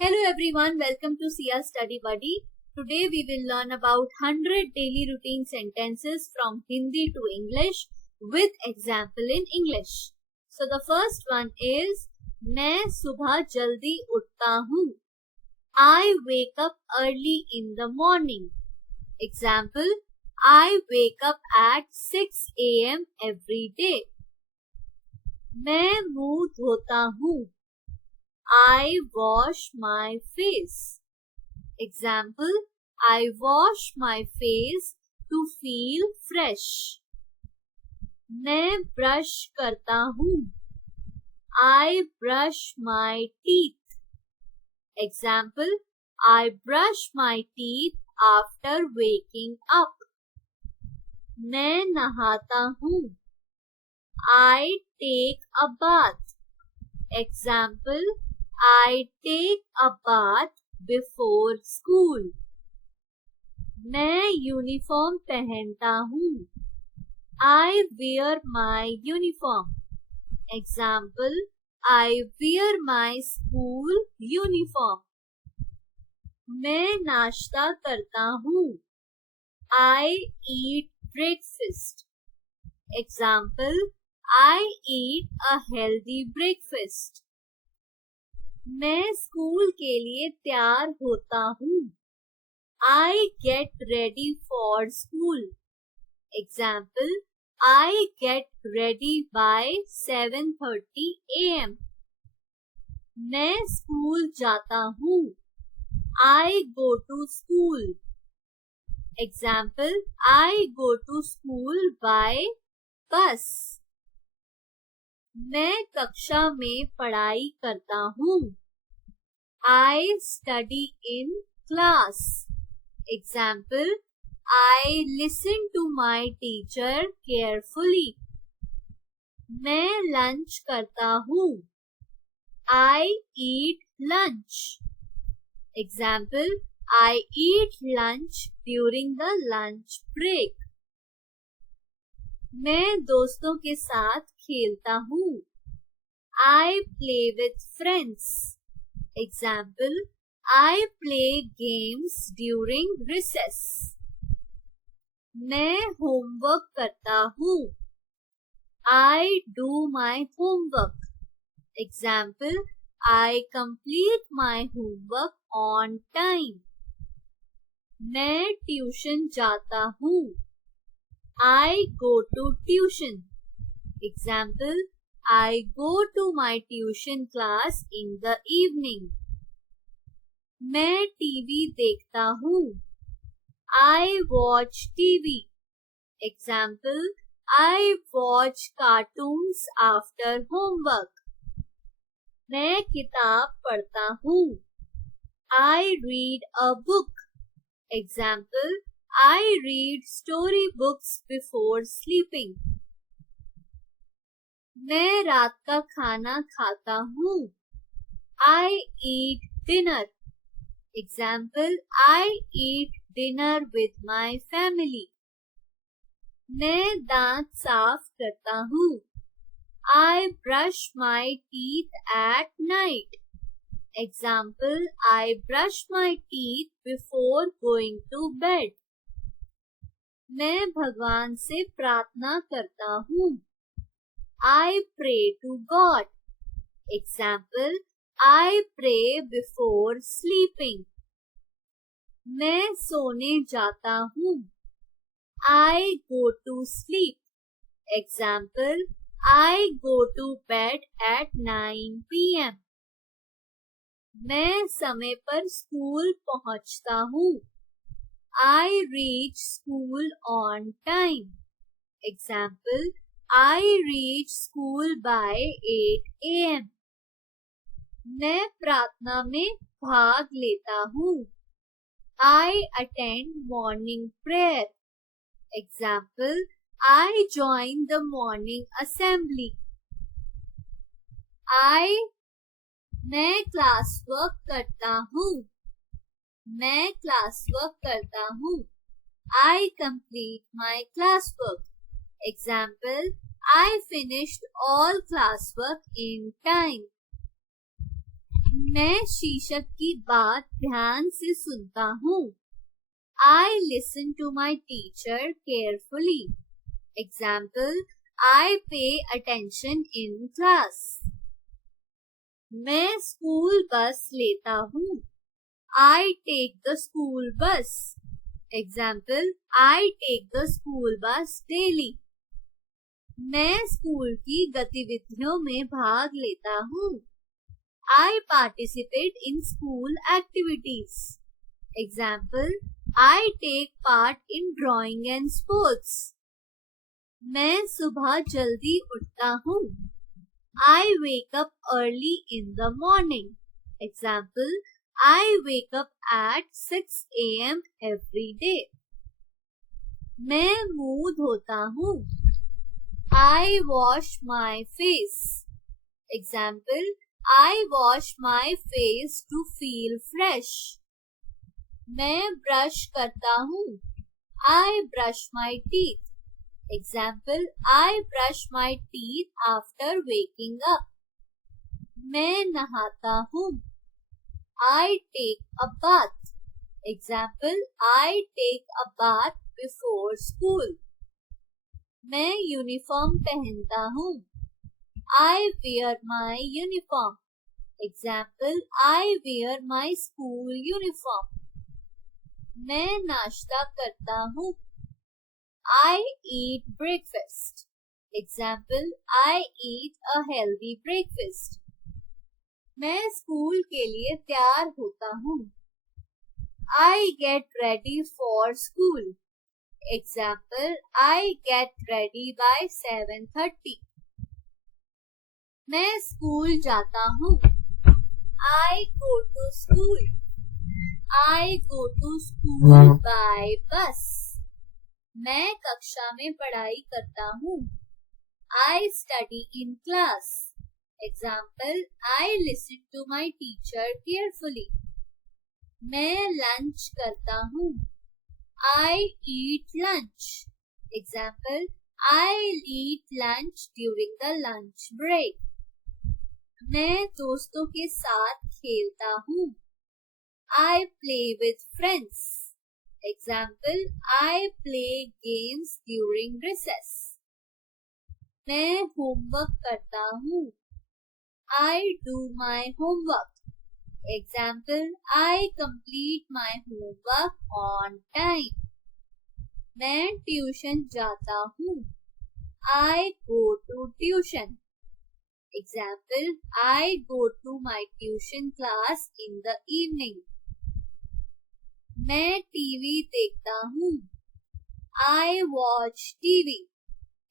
Hello everyone, welcome to CR Study Buddy. Today we will learn about 100 daily routine sentences from Hindi to English with example in English. So the first one is मैं सुबह जल्दी उठता हूँ. I wake up early in the morning. Example, I wake up at 6 a.m. every day. मैं मुंह धोता हूँ. I wash my face. Example, I wash my face to feel fresh. मैं brush करता हूँ. I brush my teeth. Example, I brush my teeth after waking up. मैं नहाता हूँ. I take a bath. Example, I take a bath before school. मैं uniform पहनता हूँ. I wear my uniform. Example, I wear my school uniform. मैं नाश्ता करता हूँ. I eat breakfast. Example, I eat a healthy breakfast. मैं school के लिए तैयार होता हूँ. I get ready for school. Example, I get ready by 7:30 a.m. मैं स्कूल जाता हूँ. I go to school. Example, I go to school by bus. मैं कक्षा में पढ़ाई करता हूँ. I study in class. Example, I listen to my teacher carefully. मैं लंच करता हूँ. I eat lunch. Example, I eat lunch during the lunch break. मैं दोस्तों के साथ खेलता हूँ. I play with friends. Example, I play games during recess. मैं होमवर्क करता हूँ. I do my homework. Example, I complete my homework on time. मैं ट्यूशन जाता हूँ. I go to tuition. Example, I go to my tuition class in the evening. मैं TV देखता हूँ. I watch TV. Example, I watch cartoons after homework. मैं किताब पढ़ता हूँ. I read a book. Example, I read storybooks before sleeping. मैं रात का खाना खाता हूँ. I eat dinner. Example, I eat dinner with my family. मैं दांत साफ करता हूँ. I brush my teeth at night. Example, I brush my teeth before going to bed. मैं भगवान से प्रार्थना करता हूँ. I pray to God. Example, I pray before sleeping. मैं सोने जाता हूँ. I go to sleep. Example, I go to bed at 9 p.m. मैं समय पर स्कूल पहुँचता हूँ. I reach school on time. Example, I reach school by 8 a.m. मैं प्रार्थना में भाग लेता हूँ. I attend morning prayer. Example, I join the morning assembly. मैं क्लास वर्क करता हूँ. मैं क्लास वर्क करता हूँ. I complete my classwork. Example, I finished all classwork in time. मैं शीर्षक की बात ध्यान से सुनता हूँ. I listen to my teacher carefully. Example, I pay attention in class. मैं स्कूल बस लेता हूँ. I take the school bus. Example, I take the school bus daily. मैं स्कूल की गतिविधियों में भाग लेता हूँ. I participate in school activities. Example, I take part in drawing and sports. मैं सुबह जल्दी उठता हूँ. I wake up early in the morning. Example, I wake up at 6 a.m. every day. मैं मुंह धोता हूँ. I wash my face. Example, I wash my face to feel fresh. मैं ब्रश करता हूँ. I brush my teeth. Example, I brush my teeth after waking up. मैं नहाता हूँ. I take a bath. Example, I take a bath before school. मैं uniform पहनता हूँ. I wear my uniform. Example, I wear my school uniform. मैं नाश्ता करता हूँ. I eat breakfast. Example, I eat a healthy breakfast. मैं school के लिए तैयार होता हूँ. I get ready for school. Example, I get ready by 7:30. मैं स्कूल जाता हूँ. I go to school. I go to school by bus. मैं कक्षा में पढ़ाई करता हूँ. I study in class. Example, I listen to my teacher carefully. मैं लंच करता हूँ. I eat lunch. Example, I eat lunch during the lunch break. मैं दोस्तों के साथ खेलता हूँ. I play with friends. Example, I play games during recess. मैं होमवर्क करता हूँ. I do my homework. Example, I complete my homework on time. मैं ट्यूशन जाता हूँ. I go to tuition. Example, I go to my tuition class in the evening. मैं TV देखता हूँ. I watch TV.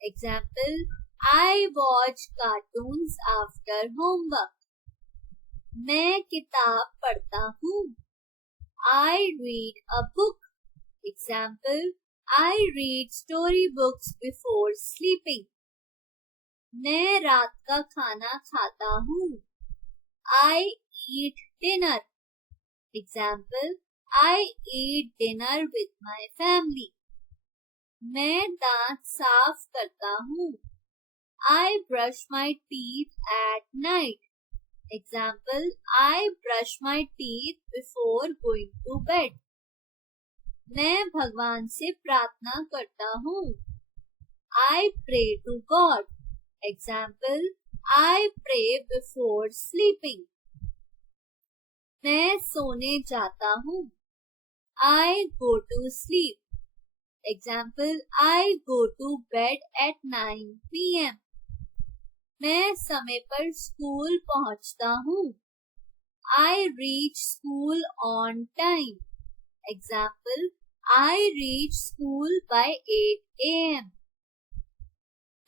Example, I watch cartoons after homework. मैं किताब पढ़ता हूँ. I read a book. Example, I read storybooks before sleeping. मैं रात का खाना खाता हूँ. I eat dinner. Example, I eat dinner with my family. मैं दांत साफ करता हूँ. I brush my teeth at night. Example, I brush my teeth before going to bed. मैं भगवान से प्रार्थना करता हूँ. I pray to God. Example, I pray before sleeping. मैं सोने जाता हूँ. I go to sleep. Example, I go to bed at 9 p.m. मैं समय पर स्कूल पहुँचता हूँ. I reach school on time. Example, I reach school by 8 a.m.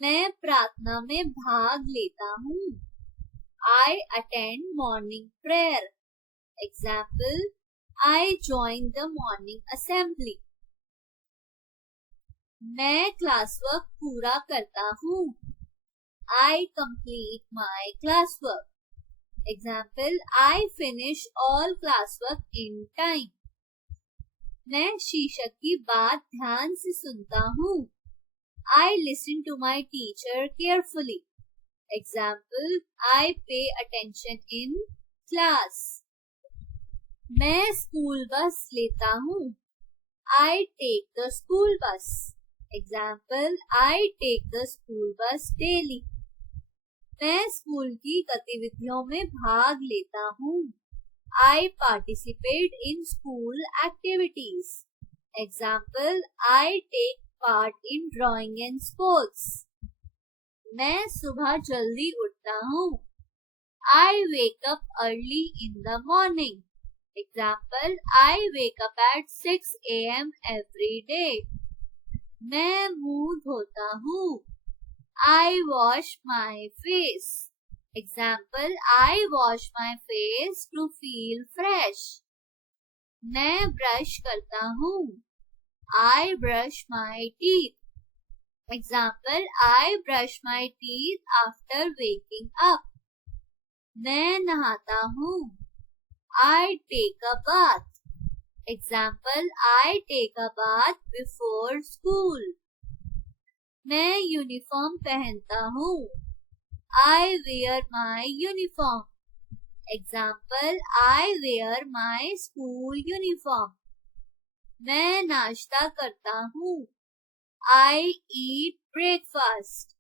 मैं प्रार्थना में भाग लेता हूँ. I attend morning prayer. Example, I join the morning assembly. मैं classwork पूरा करता हूँ. I complete my classwork. Example, I finish all classwork in time. मैं शीर्षक की बात ध्यान से सुनता हूँ. I listen to my teacher carefully. Example, I pay attention in class. मैं स्कूल बस लेता हूँ. I take the school bus. Example, I take the school bus daily. मैं स्कूल की गतिविधियों में भाग लेता हूँ. I participate in school activities. Example, I take part in drawing and sports. मैं सुबह जल्दी उठता हूँ. I wake up early in the morning. Example, I wake up at 6 a.m. every day. मैं मुंह धोता हूँ. I wash my face. Example, I wash my face to feel fresh. मैं ब्रश करता हूँ. I brush my teeth. Example, I brush my teeth after waking up. मैं नहाता हूँ. I take a bath. Example, I take a bath before school. मैं uniform पहनता हूँ. I wear my uniform. Example, I wear my school uniform. मैं नाश्ता करता हूँ. I eat breakfast.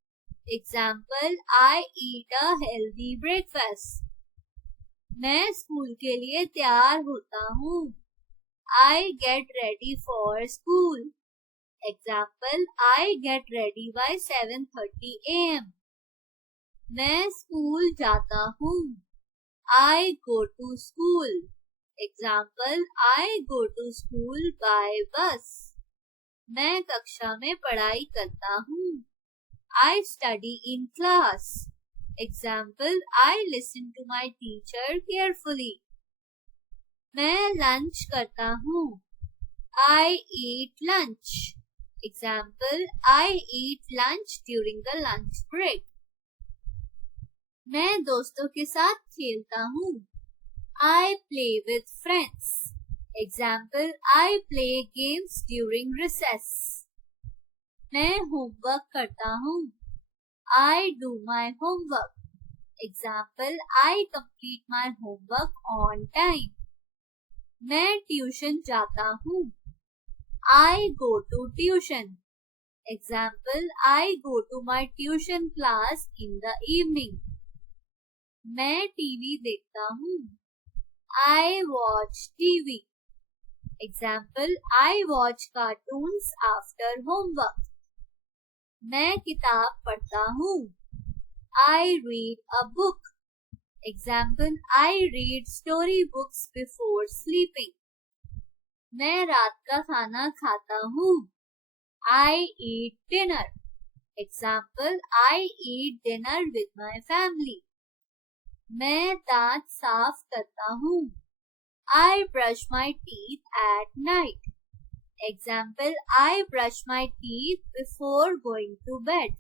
Example, I eat a healthy breakfast. मैं school के लिए तैयार होता हूँ. I get ready for school. Example, I get ready by 7:30 a.m. मैं स्कूल जाता हूँ. I go to school. Example, I go to school by bus. मैं कक्षा में पढ़ाई करता हूँ. I study in class. Example, I listen to my teacher carefully. मैं लंच करता हूँ. I eat lunch. Example, I eat lunch during the lunch break. मैं दोस्तों के साथ खेलता हूँ. I play with friends. Example, I play games during recess. मैं होमवर्क करता हूँ. I do my homework. Example, I complete my homework on time. मैं ट्यूशन जाता हूँ. I go to tuition. Example, I go to my tuition class in the evening. मैं TV देखता हूँ. I watch TV. Example, I watch cartoons after homework. मैं किताब पढ़ता हूँ. I read a book. Example, I read story books before sleeping. मैं रात का खाना खाता हूँ. I eat dinner. Example, I eat dinner with my family. मैं दांत साफ करता हूँ. I brush my teeth at night. Example, I brush my teeth before going to bed.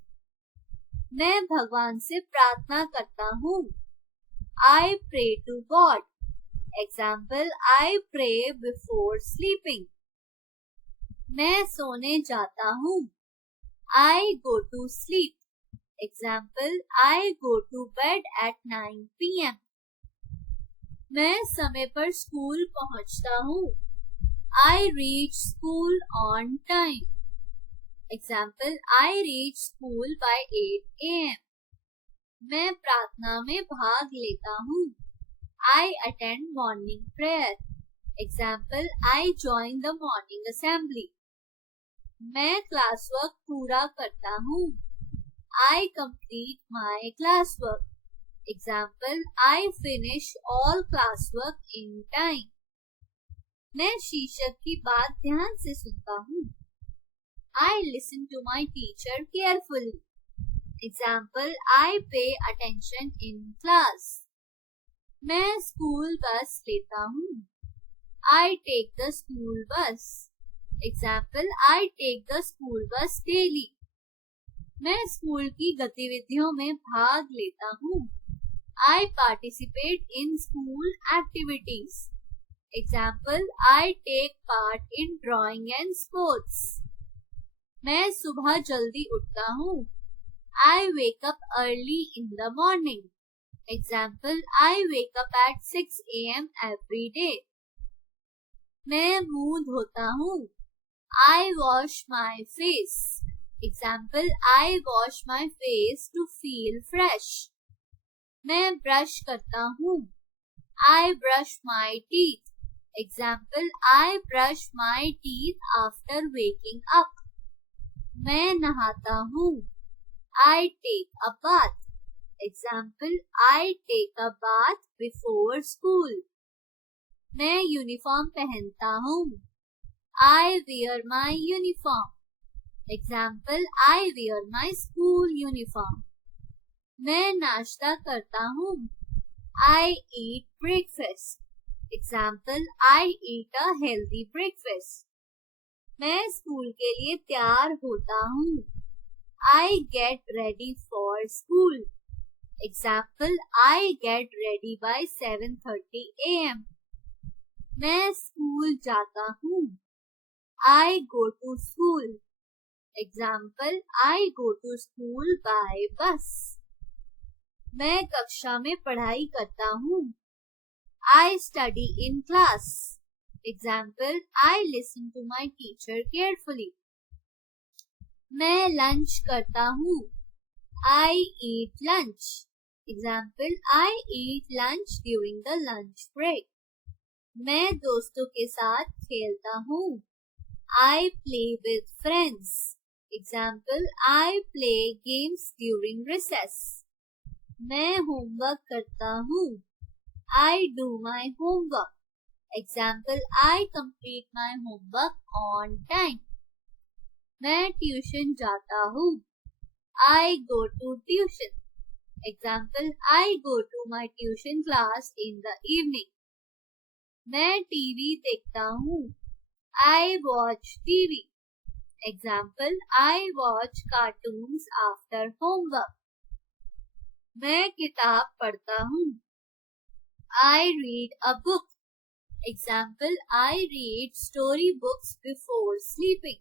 मैं भगवान से प्रार्थना करता हूँ. I pray to God. Example, I pray before sleeping. मैं सोने जाता हूँ. I go to sleep. Example, I go to bed at 9 p.m. मैं समय पर स्कूल पहुँचता हूँ. I reach school on time. Example, I reach school by 8 a.m. मैं प्रार्थना में भाग लेता हूँ. I attend morning prayer. Example, I join the morning assembly. मैं क्लास वर्क पूरा करता हूँ. I complete my classwork. Example, I finish all classwork in time. मैं शिक्षक की बात ध्यान से सुनता हूँ. I listen to my teacher carefully. Example, I pay attention in class. मैं स्कूल बस लेता हूँ. I take the school bus. Example, I take the school bus daily. मैं स्कूल की गतिविधियों में भाग लेता हूँ. I participate in school activities. Example, I take part in drawing and sports. मैं सुबह जल्दी उठता हूँ. I wake up early in the morning. Example, I wake up at 6 a.m. every day. मैं मुंह धोता हूँ. I wash my face. Example, I wash my face to feel fresh. मैं ब्रश करता हूँ. I brush my teeth. Example, I brush my teeth after waking up. मैं नहाता हूँ. I take a bath. Example, I take a bath before school. मैं uniform पहनता हूँ. I wear my uniform. Example, I wear my school uniform. मैं नाश्ता करता हूँ. I eat breakfast. Example, I eat a healthy breakfast. मैं school के लिए तैयार होता हूँ. I get ready for school. Example, I get ready by 7:30 a.m. मैं स्कूल जाता हूँ. I go to school. Example, I go to school by bus. मैं कक्षा में पढ़ाई करता हूँ. I study in class. Example, I listen to my teacher carefully. मैं लंच करता हूँ. I eat lunch. Example, I eat lunch during the lunch break. मैं दोस्तों के साथ खेलता हूँ. I play with friends. Example, I play games during recess. मैं होमवर्क करता हूँ. I do my homework. Example, I complete my homework on time. मैं ट्यूशन जाता हूँ. I go to tuition. Example, I go to my tuition class in the evening. मैं TV देखता हूँ. I watch TV. Example, I watch cartoons after homework. मैं किताब पढ़ता हूँ. I read a book. Example, I read story books before sleeping.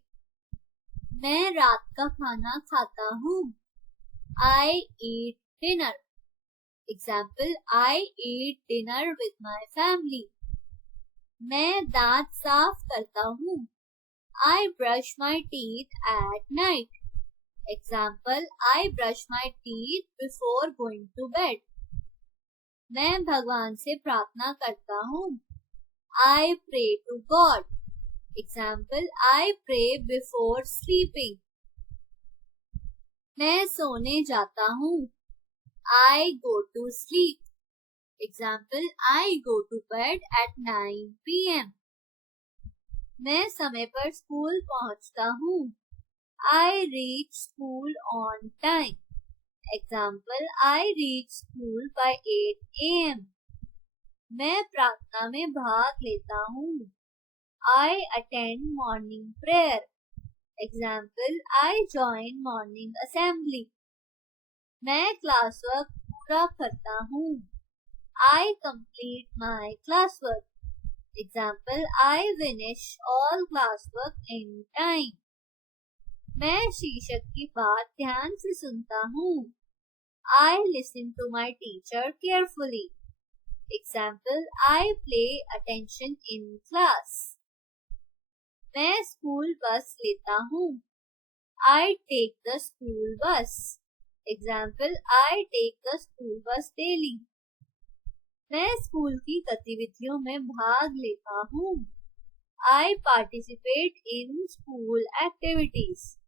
मैं रात का खाना खाता हूँ. I eat dinner. Example, I eat dinner with my family. मैं दांत साफ करता हूँ. I brush my teeth at night. Example, I brush my teeth before going to bed. मैं भगवान से प्रार्थना करता हूँ. I pray to God. Example, I pray before sleeping. मैं सोने जाता हूँ. I go to sleep. Example, I go to bed at 9 p.m. मैं समय पर स्कूल पहुँचता हूँ. I reach school on time. Example, I reach school by 8 a.m. मैं प्रार्थना में भाग लेता हूँ. I attend morning prayer. Example, I join morning assembly. मैं क्लास वर्क पूरा करता हूँ. I complete my classwork. Example, I finish all classwork in time. मैं शिक्षक की बात ध्यान से सुनता हूँ. I listen to my teacher carefully. Example, I pay attention in class. मैं स्कूल बस लेता हूँ. I take the school bus. Example, I take the school bus daily. मैं स्कूल की गतिविधियों में भाग लेता हूँ. I participate in school activities.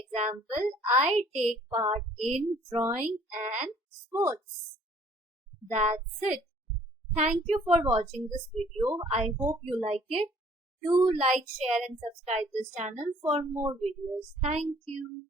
Example, I take part in drawing and sports. That's it. Thank you for watching this video. I hope you like it. Do like, share and subscribe this channel for more videos. Thank you.